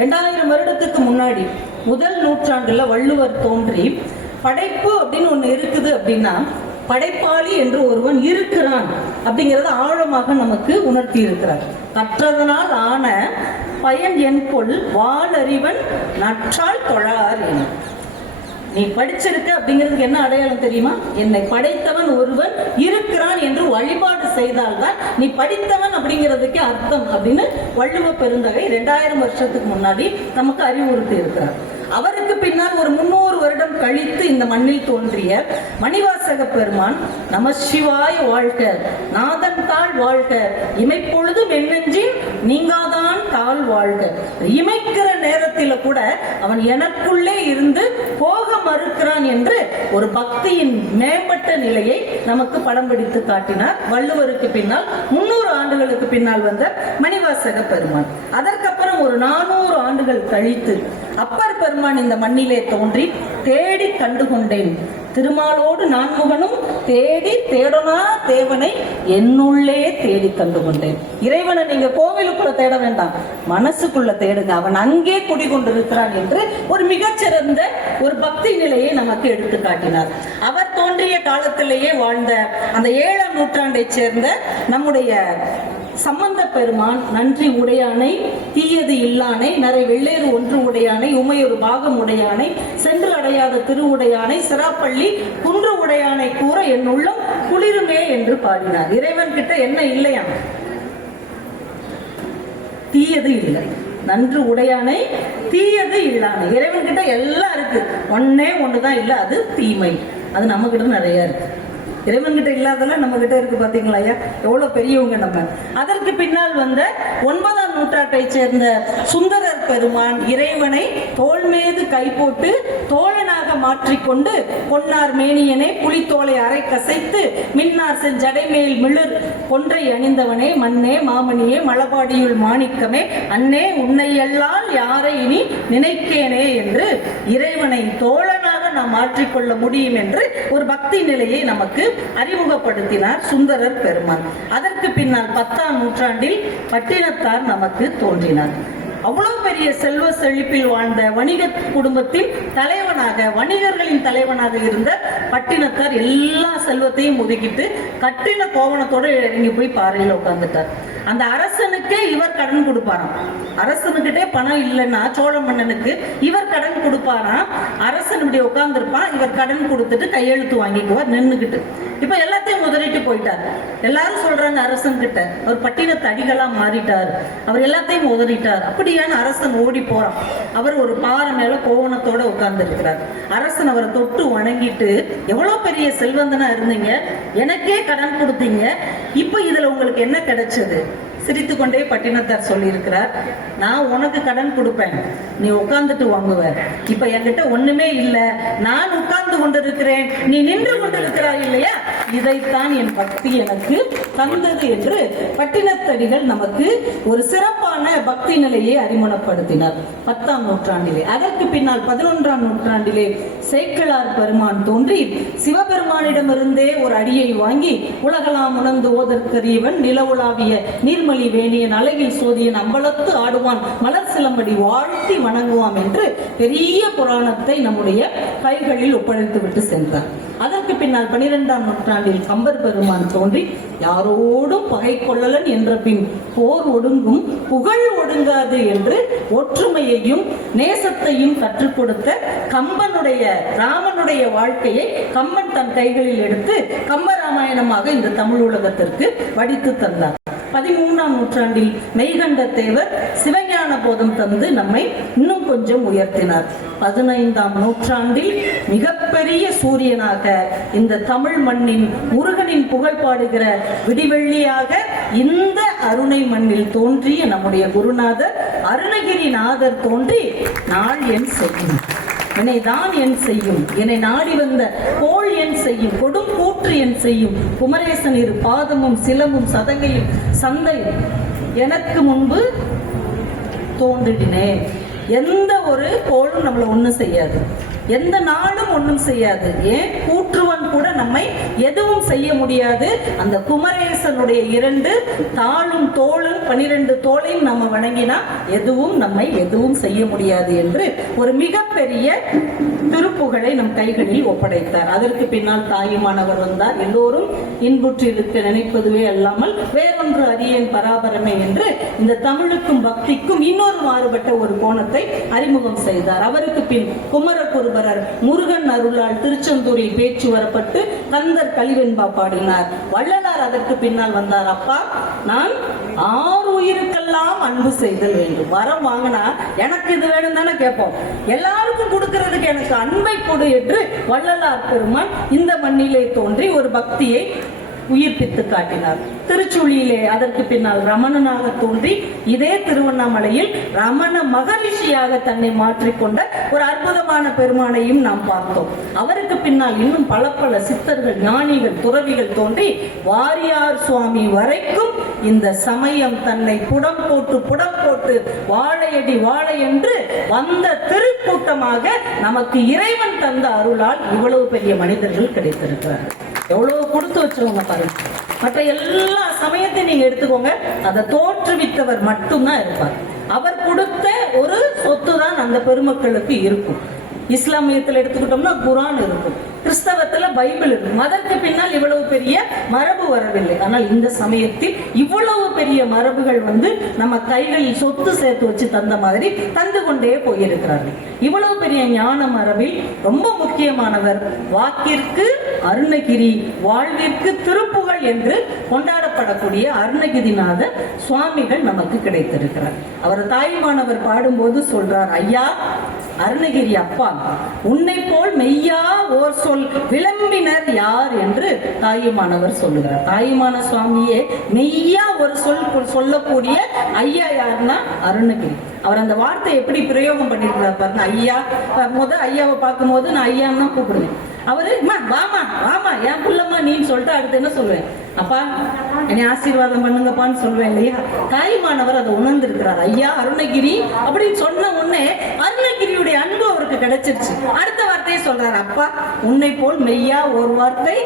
2000 வருடத்துக்கு முன்னாடி முதல் நூற்றாண்டுல வள்ளுவர் தோன்றி படைப்பு அப்படின்னு ஒண்ணு இருக்குது அப்படின்னா படைப்பாளி என்று ஒருவன் இருக்கிறான் அப்படிங்கறத ஆழமாக நமக்கு உணர்த்தி இருக்கிறார். கற்றதனால் ஆன பயன் என்பொல் வாளறிவன் நற்றால் தொழார் என. நீ படிச்சிருக்க அப்படிங்கிறதுக்கு என்ன அடையாளம் தெரியுமா? என்னை படைத்தவன் ஒருவன் இருக்கிறான் என்று வழிபாடு செய்தால்தான் நீ படித்தவன் அப்படிங்கிறதுக்கு அர்த்தம் அப்படின்னு வள்ளுவ பெருந்தகை 2000 வருஷத்துக்கு முன்னாடி நமக்கு அறிவுறுத்தி இருக்கிறார். அவருக்கு பின்னால் ஒரு 300 வருடம் கழித்து இந்த மண்ணில் தோன்றிய மணிவாசக பெருமான் நம சிவாய வாழ்க, நாதன் தாள் வாழ்க, இமைப்பொழுது மென்னெஞ்சின் நீங்காதான் தாள் வாழ்க. இமைக்கிற நேரத்தில் கூட அவன் எனக்குள்ளே இருந்து போக மறுக்கிறான் என்று ஒரு பக்தியின் மேம்பட்ட நிலையை நமக்கு படம் பிடித்து காட்டினார் வள்ளுவருக்கு பின்னால் 300 ஆண்டுகளுக்கு பின்னால் வந்த மணிவாசக பெருமான். அதற்கப்புறம் ஒரு 400 ஆண்டுகள் கழித்து அப்பர் பெருமான் இந்த மண்ணிலே தோன்றி தேடி கண்டுகொண்டேன் திருமாலோடு நான்முகனும் தேடி தேடனா தேவனை என்னுள்ளே தேடி கண்டுகொண்டேன். இறைவனை நீங்க கோவிலுக்குள்ள தேட வேண்டாம், மனசுக்குள்ள தேடுங்க, அவன் அங்கே குடிகொண்டிருக்கிறான் என்று ஒரு மிகச்சிறந்த ஒரு பக்தி நிலையை நமக்கு எடுத்து காட்டினார். அவர் தோன்றிய காலத்திலேயே வாழ்ந்த அந்த 7ஆம் நூற்றாண்டை சேர்ந்த நம்முடைய சம்பந்த பெருமான் நன்றி உடையானை, தீயது இல்லானை, நரை வெள்ளேறு ஒன்று உடையானை, உமையொரு பாகம் உடையானை, சென்று அடையாத திருவுடையானை, சிராப்பள்ளி குன்று உடையானை கூற என் உள்ளம் குளிருமே என்று பாடினார். இறைவன் கிட்ட என்ன இல்லையா? தீயது இல்லை. நன்று உடையானை, தீயது இல்லானை. இறைவன் கிட்ட எல்லாம் இருக்கு, ஒன்னே ஒண்ணுதான் இல்லை, அது தீமை. அது நம்ம கிட்ட நிறைய இருக்கு. இறைவன் கிட்ட இல்லாதெல்லாம் நம்ம கிட்ட இருக்கு. பாத்தீங்களா ஐயா, எவ்வளவு பெரியவங்க நம்ம. அதற்கு பின்னால் வந்த 9ஆம் நூற்றாண்டை சேர்ந்த சுந்தரர் பெருமான் இறைவனை தோள் மீது கை போட்டு தோழனாக மாற்றிக்கொண்டு பொன்னார் மேனியனை புலித்தோலை அரை கசைத்து மின்னார் செஞ்சடை மேல் மிளிர் ஒன்றை அணிந்தவனே மண்ணே மாமணியே மலபாடியுள் மாணிக்கமே அன்னே உன்னை எல்லால் யாரை இனி நினைக்கேனே என்று இறைவனை தோழனாக நாம் மாற்றிக்கொள்ள முடியும் என்று ஒரு பக்தி நிலையை நமக்கு அறிமுகப்படுத்தினார் சுந்தரர் பெருமான். அதற்கு பின்னால் 10ஆம் நூற்றாண்டில் பட்டினத்தார் நமக்கு தோன்றினார். அவ்வளவு பெரிய செல்வ செழிப்பில் வாழ்ந்த வணிக குடும்பத்தின் தலைவனாக, வணிகர்களின் தலைவனாக இருந்த பட்டினத்தார் எல்லா செல்வத்தையும் ஒதுக்கிட்டு கட்டின கோவணத்தோட இறங்கி போய் பாறையில் உட்கார்ந்துட்டார். அந்த அரசனுக்கே இவர் கடன் கொடுப்பாராம். அரசனுக்கிட்டே பணம் இல்லைன்னா சோழ மன்னனுக்கு இவர் கடன் கொடுப்பாராம். அரசன் இப்படி உட்கார்ந்துருப்பான், இவர் கடன் கொடுத்துட்டு கையெழுத்து வாங்கிக்குவார் நின்றுகிட்டு. இப்ப எல்லாத்தையும் உதறிட்டு போயிட்டார். எல்லாரும் சொல்றாங்க அரசன் கிட்ட அவர் பட்டினத்து அடிகளா மாறிட்டார், அவர் எல்லாத்தையும் உதறிட்டார். அப்படியான அரசன் ஓடி போறான். அவர் ஒரு பாறை மேல கோவணத்தோட உட்கார்ந்து இருக்கிறார். அரசன் அவரை தொட்டு வணங்கிட்டு, எவ்வளவு பெரிய செல்வந்தனா இருந்தீங்க, எனக்கே கடன் கொடுத்தீங்க, இப்ப இதுல உங்களுக்கு என்ன கிடைச்சது? சிரித்து கொண்டே பட்டினத்தார் சொல்லி இருக்கிறார், நான் உனக்கு கடன் கொடுப்பேன், நீ உட்கார்ந்துட்டு வாங்குவ. இப்ப என்கிட்ட ஒண்ணுமே இல்ல, நான் உட்கார்ந்து கொண்டிருக்கிறேன், நீ நின்று கொண்டிருக்கிறாய் இல்லையா, இதைத்தான் என் பக்தி எனக்கு தந்தது என்று பட்டினத்தடிகள் நமக்கு ஒரு சிறப்பான பக்தி நிலையை அறிமுகப்படுத்தினார் 10ஆம் நூற்றாண்டிலே. அதற்கு பின்னால் 11ஆம் நூற்றாண்டிலே சேக்கிழார் பெருமான் தோன்றி சிவபெருமானிடமிருந்தே ஒரு அடியை வாங்கி உலகலாம் உணர்ந்து ஓதற்கரியவன் நிலவுலாவிய நீர்ம வேணியன் அழகில் சோதியன் அம்பலத்து ஆடுவான் மலர் சிலம்படி வாழ்த்தி வணங்குவான் என்று பெரிய புராணத்தை நம்முடைய கைகளில் ஒப்படைத்து விட்டு சென்றார். அதற்கு பின்னால் 12ஆம் நூற்றாண்டில் கம்பர் பெருமான் தோன்றி யாரோடும் பகை கொள்ளலன் என்ற பின் போர் ஒடுங்கும் புகழ் ஒடுங்காது என்று ஒற்றுமையையும் நேசத்தையும் கற்றுக் கொடுத்த கம்பனுடைய ராமனுடைய வாழ்க்கையை கம்பன் தன் கைகளில் எடுத்து கம்பராமாயணமாக இந்த தமிழ் உலகத்திற்கு வடித்து தந்தார். 13ஆம் நூற்றாண்டில் மெய்கண்ட தேவர் சிவஞான போதம் தந்து நம்மை இன்னும் கொஞ்சம் உயர்த்தினார். 15ஆம் நூற்றாண்டில் மிகப்பெரிய சூரியனாக இந்த தமிழ் மண்ணின் முருகனின் புகழ் பாடுகிற விடிவெள்ளியாக இந்த அருணை மண்ணில் தோன்றிய நம்முடைய குருநாதர் அருணகிரிநாதர் தோன்றி நாள் என் செய்யும், என்னை தான் என் செய்யும், என்னை நாடி வந்த கோள் என் செய்யும், கொடும் கூற்று என் செய்யும், குமரேசன் இரு பாதமும் சிலமும் சதங்கையும் சந்தை எனக்கு முன்பு தோன்றினேன். எந்த ஒரு கோளும் நம்மளை ஒண்ணும் செய்யாது. எந்த நாளும் ஒன்றும் செய்யாது. ஏன் கூற்றுவன் கூட நம்மை எதுவும் செய்ய முடியாது. அந்த குமரேசனுடைய 2 தாளும் தோளும் 12 தோளையும் நம்ம வணங்கினா நம்மை எதுவும் செய்ய முடியாது என்று ஒரு மிகப்பெரிய திருப்புகழை நம் கைகளில் ஒப்படைத்தார். அதற்கு பின்னால் தாயுமானவர் வந்தார். எல்லோரும் இன்புற்று இருக்க நினைப்பதுவே அல்லாமல் வேறொன்று அறியேன் பராபரமே என்று இந்த தமிழுக்கும் பக்திக்கும் இன்னொரு மாறுபட்ட ஒரு கோணத்தை அறிமுகம் செய்தார். அவருக்கு பின் குமரகுருபரர் முருகன் அருளால் திருச்செந்தூரில் பேச்சு வரப்பட்டு கந்தர் கலிவெண்பா பாடினார். வள்ளலார் அதற்கு பின்னால் வந்தார். அப்பா, நான் 6 உயிருக்கெல்லாம் அன்பு செய்தல் வேண்டும். வரம் வாங்கினா எனக்கு இது வேணும் தானே கேட்போம். எல்லாருக்கும் கொடுக்கிறதுக்கு எனக்கு அன்பை கொடு என்று வள்ளலார் பெருமான் இந்த மண்ணிலே தோன்றி ஒரு பக்தியை உயிர்ப்பித்து காட்டினார். திருச்சுழியிலே அதற்கு பின்னால் ரமணனாக தோன்றி இதே திருவண்ணாமலையில் ரமண மகரிஷியாக தன்னை மாற்றிக்கொண்ட ஒரு அற்புதமான பெருமானையும் நாம் பார்த்தோம். அவருக்கு பின்னால் இன்னும் பல பல சித்தர்கள், ஞானிகள், துறவிகள் தோன்றி வாரியார் சுவாமி வரைக்கும் இந்த சமயம் தன்னை புடம் போட்டு வாழையடி வாழை என்று வந்த திருக்கூட்டமாக நமக்கு இறைவன் தந்த அருளால் இவ்வளவு பெரிய மனிதர்கள் கிடைத்திருக்கிறார்கள். எவ்வளவு கொடுத்து வச்சவங்க பாருங்க. மற்ற எல்லா சமயத்தையும் நீங்க எடுத்துக்கோங்க, அதை தோற்றுவித்தவர் மட்டும்தான் இருப்பார். அவர் கொடுத்த ஒரு சொத்து தான் அந்த பெருமக்களுக்கு இருக்கும். இஸ்லாமியத்தில் எடுத்துக்கிட்டோம்னா குரான் இருக்கும், கிறிஸ்தவத்துல பைபிள் இருக்கும். அதற்கு பின்னால் இவ்வளவு பெரிய மரபு வரவில்லை. ஆனால் இந்த சமயத்தில் இவ்வளவு பெரிய மரபுகள் நம்ம கைகளில் சொத்து சேர்த்து வச்சு தந்த மாதிரி தந்து கொண்டே போயிருக்கிறார்கள். இவ்வளவு பெரிய ஞான மரபில் ரொம்ப முக்கியமானவர் வாக்கிற்கு அருணகிரி, வாழ்விற்கு திருப்புகழ் என்று கொண்டாடப்படக்கூடிய அருணகிரிநாத சுவாமிகள் நமக்கு கிடைத்திருக்கிறார். அவர் தாயுமானவர் பாடும்போது சொல்றார், ஐயா அருணகிரி அப்பா, உன்னை போல் மெய்யா ஓர் சொல் விளம்பினர் யார் என்று தாயுமானவர் சொல்லுகிறார். தாயுமான சுவாமியே மெய்யா ஒரு சொல் சொல்லக்கூடிய ஐயா யாருன்னா அருணகிரி. அவர் அந்த வார்த்தை எப்படி பிரயோகம் பண்ணிருக்கிறார் பாருங்க. ஐயா ஐயாவை பார்க்கும் போது நான் ஐயான்னு தான் கூப்பிடுவேன். அவரு வாமா வாமா என் புள்ளம்மா நீன்னு சொல்லிட்டு அடுத்து என்ன சொல்லுவேன், அப்பா என்னை ஆசீர்வாதம் பண்ணுங்கப்பான்னு சொல்லுவேன் இல்லையா. தாயுமானவர் அதை உணர்ந்திருக்கிறார். ஐயா அருணகிரி அப்படின்னு சொன்ன உடனே அருணகிரியுடைய அன்பு அவருக்கு கிடைச்சிருச்சு. அடுத்த வார்த்தையை சொல்றாரு, அப்பா உன்னை போல் மெய்யா ஒரு வார்த்தை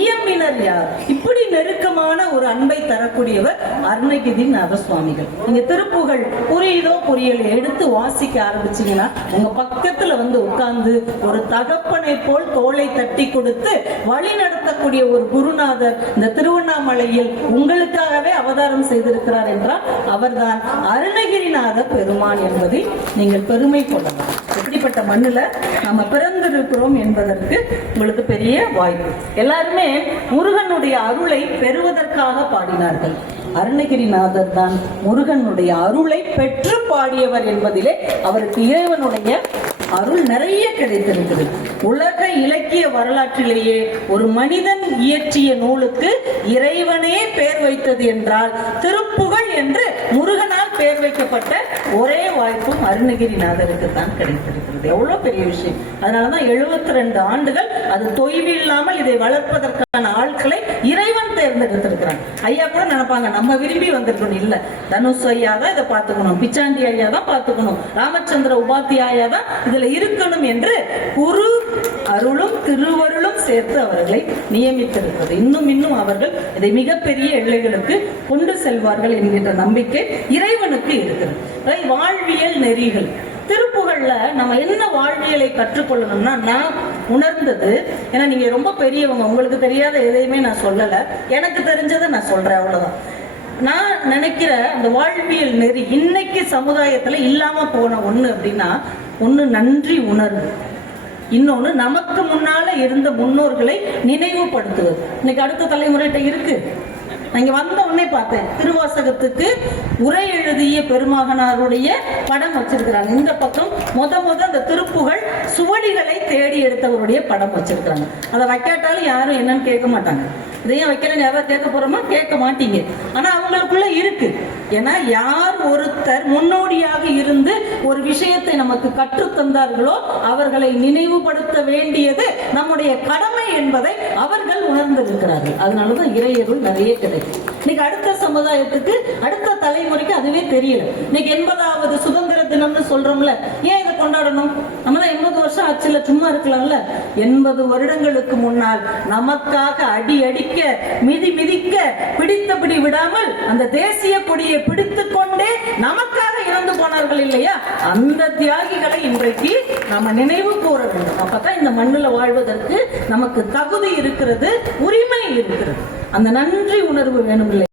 இயம்பினர் யார். இப்படி நெருக்கமான ஒரு அன்பை தரக்கூடியவர் அருணகிரிநாத சுவாமிகள். நீங்க திருப்புகழ் புரியுதோ புரியல எடுத்து வாசிக்க ஆரம்பிச்சீங்கன்னா உங்க பக்கத்துல உட்கார்ந்து ஒரு தகப்பனை போல் தோளை தட்டி கொடுத்து வழி நடத்தக்கூடிய ஒரு குருநாதர் இந்த திருவண்ணாமலையில் உங்களுக்காகவே அவதாரம் செய்திருக்கிறார் என்றால் அவர்தான் அருணகிரிநாத பெருமான் என்பதை நீங்கள் பெருமை கொள்ளலாம். எப்படிப்பட்ட மண்ணுல நம்ம பிறந்திருக்கிறோம் என்பதற்கு உங்களுக்கு பெரிய வாய்ப்பு. எல்லாருமே முருகனுடைய அருளை பெறுவதற்காக பாடினார்கள். அருணகிரிநாதர் தான் முருகனுடைய அருளை பெற்று பாடியவர் என்பதிலே அவருக்கு இறைவனுடைய அருள் நிறைய கிடைத்திருக்கிறது. உலக இலக்கிய வரலாற்றிலேயே ஒரு மனிதன் இயற்றிய நூலுக்கு இறைவனே பெயர் வைத்தது என்றால் திருப்புகழ் என்று முருகனால் பெயர் வைக்கப்பட்ட ஒரே வாய்ப்பும் அருணகிரிநாதருக்கு தான் கிடைத்திருக்கிறது. எவ்வளவு பெரிய விஷயம். அதனாலதான் 72 ஆண்டுகள் அது தொய்வில்லாமல் இதை வளர்ப்பதற்கான ஆட்களை இறைவன் தேர்ந்தெடுத்திருக்கிறான். ஐயா கூட நினைப்பாங்க நம்ம விரும்பி வந்திருக்கணும். இல்ல, தனுஷ் ஐயா தான் இதை பார்த்துக்கணும், பிச்சாண்டி ஐயா தான் பார்த்துக்கணும், ராமச்சந்திர உபாத்தியாயா தான் இதுல இருக்கணும் என்று குரு அருளும் திருவருளும் சேர்த்து அவர்களை நியமித்திருக்கிறது. இன்னும் அவர்கள் இதை மிகப்பெரிய எல்லைகளுக்கு கொண்டு செல்வார்கள் என்கின்ற நம்பிக்கை இறைவனுக்கு இருக்கிறது. வாழ்வியல் நெறிகள் திருப்புகழ்ல நம்ம என்ன வாழ்வியலை கற்றுக்கொள்ளணும்னா, நான் உணர்ந்தது, ஏன்னா நீங்க ரொம்ப பெரியவங்க, உங்களுக்கு தெரியாத எதையுமே நான் சொல்லல, எனக்கு தெரிஞ்சதை நான் சொல்றேன், அவ்வளவுதான். நான் நினைக்கிற அந்த வாழ்வியல் நெறி இன்னைக்கு சமுதாயத்துல இல்லாம போன ஒண்ணு அப்படின்னா, ஒண்ணு நன்றி உணர்வு, இன்னொன்னு நமக்கு முன்னால இருந்த முன்னோர்களை நினைவுபடுத்துவது. இன்னைக்கு அடுத்த தலைமுறைகிட்ட இருக்கு. நான் வந்த உடனே பார்த்தேன், திருவாசகத்துக்கு உரை எழுதிய பெருமகனாருடைய படம் வச்சிருக்கிறாங்க. இந்த பக்கம் முத அந்த திருப்புகழ் சுவடிகளை தேடி எடுத்தவருடைய படம் வச்சிருக்கிறாங்க. அதை வைக்காட்டாலும் யாரும் என்னன்னு கேட்க மாட்டாங்க. இதையும் வைக்கலன்னு யாராவது கேட்க போறோமா? கேட்க மாட்டீங்க. ஆனா அவங்களுக்குள்ள இருக்கு. ஏன்னா யார் ஒருத்தர் முன்னோடியாக இருந்து ஒரு விஷயத்தை நமக்கு கற்றுத்தந்தார்களோ அவர்களை நினைவுபடுத்த வேண்டியது நம்முடைய கடமை என்பதை அவர்கள் உணர்ந்திருக்கிறார்கள். அதனாலதான் இறையருள் நிறைய கிடைக்கும். இன்னைக்கு அடுத்த சமுதாயத்துக்கு, அடுத்த தலைமுறைக்கு அதுவே தெரியல. இன்னைக்கு 80வது சுதந்திர தினம்னு சொல்றோம்ல, ஏன் இதை கொண்டாடணும்? நம்ம தான் 80 வருஷம் ஆச்சுல, சும்மா இருக்கலாம்ல. 80 வருடங்களுக்கு முன்னால் நமக்காக அடி அடிக்க, மிதி மிதிக்க, பிடித்தபடி விடாமல் அந்த தேசிய கொடியை பிடித்துக் கொண்டே நமக்காக இறந்து போனார்கள் இல்லையா? அந்த தியாகிகளை இன்றைக்கு நம்ம நினைவு கூற வேண்டும். அப்பதான் இந்த மண்ணுல வாழ்வதற்கு நமக்கு தகுதி இருக்கிறது, உரிமை இருக்கிறது. அந்த நன்றி உணர்வு வேணும் இல்லை?